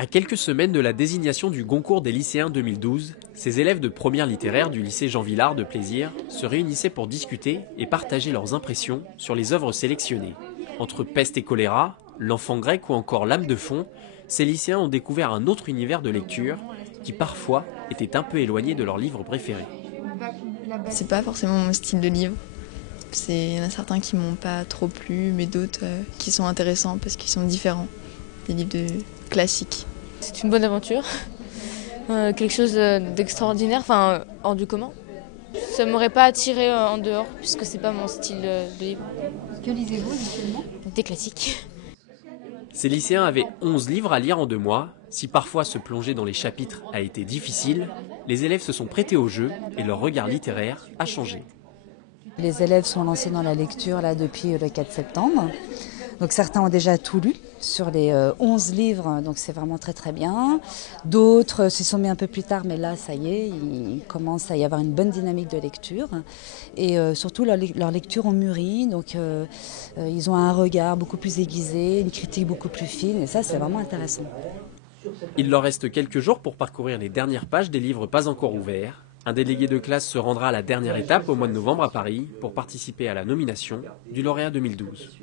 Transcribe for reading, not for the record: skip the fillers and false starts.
À quelques semaines de la désignation du Goncourt des lycéens 2012, ces élèves de première littéraire du lycée Jean Villard de Plaisir se réunissaient pour discuter et partager leurs impressions sur les œuvres sélectionnées. Entre Peste et choléra, L'enfant grec ou encore L'âme de fond, ces lycéens ont découvert un autre univers de lecture qui parfois était un peu éloigné de leurs livres préférés. C'est pas forcément mon style de livre. Il y en a certains qui m'ont pas trop plu, mais d'autres qui sont intéressants parce qu'ils sont différents des livres classiques. C'est une bonne aventure, quelque chose d'extraordinaire, hors du commun. Ça ne m'aurait pas attiré en dehors, puisque c'est pas mon style de livre. Que lisez-vous justement ? Des classiques. Ces lycéens avaient 11 livres à lire en 2 mois. Si parfois se plonger dans les chapitres a été difficile, les élèves se sont prêtés au jeu et leur regard littéraire a changé. Les élèves sont lancés dans la lecture là, depuis le 4 septembre. Donc certains ont déjà tout lu sur les 11 livres, donc c'est vraiment très très bien. D'autres s'y sont mis un peu plus tard, mais là ça y est, il commence à y avoir une bonne dynamique de lecture. Et surtout leurs lectures ont mûri, donc ils ont un regard beaucoup plus aiguisé, une critique beaucoup plus fine, et ça c'est vraiment intéressant. Il leur reste quelques jours pour parcourir les dernières pages des livres pas encore ouverts. Un délégué de classe se rendra à la dernière étape au mois de novembre à Paris pour participer à la nomination du lauréat 2012.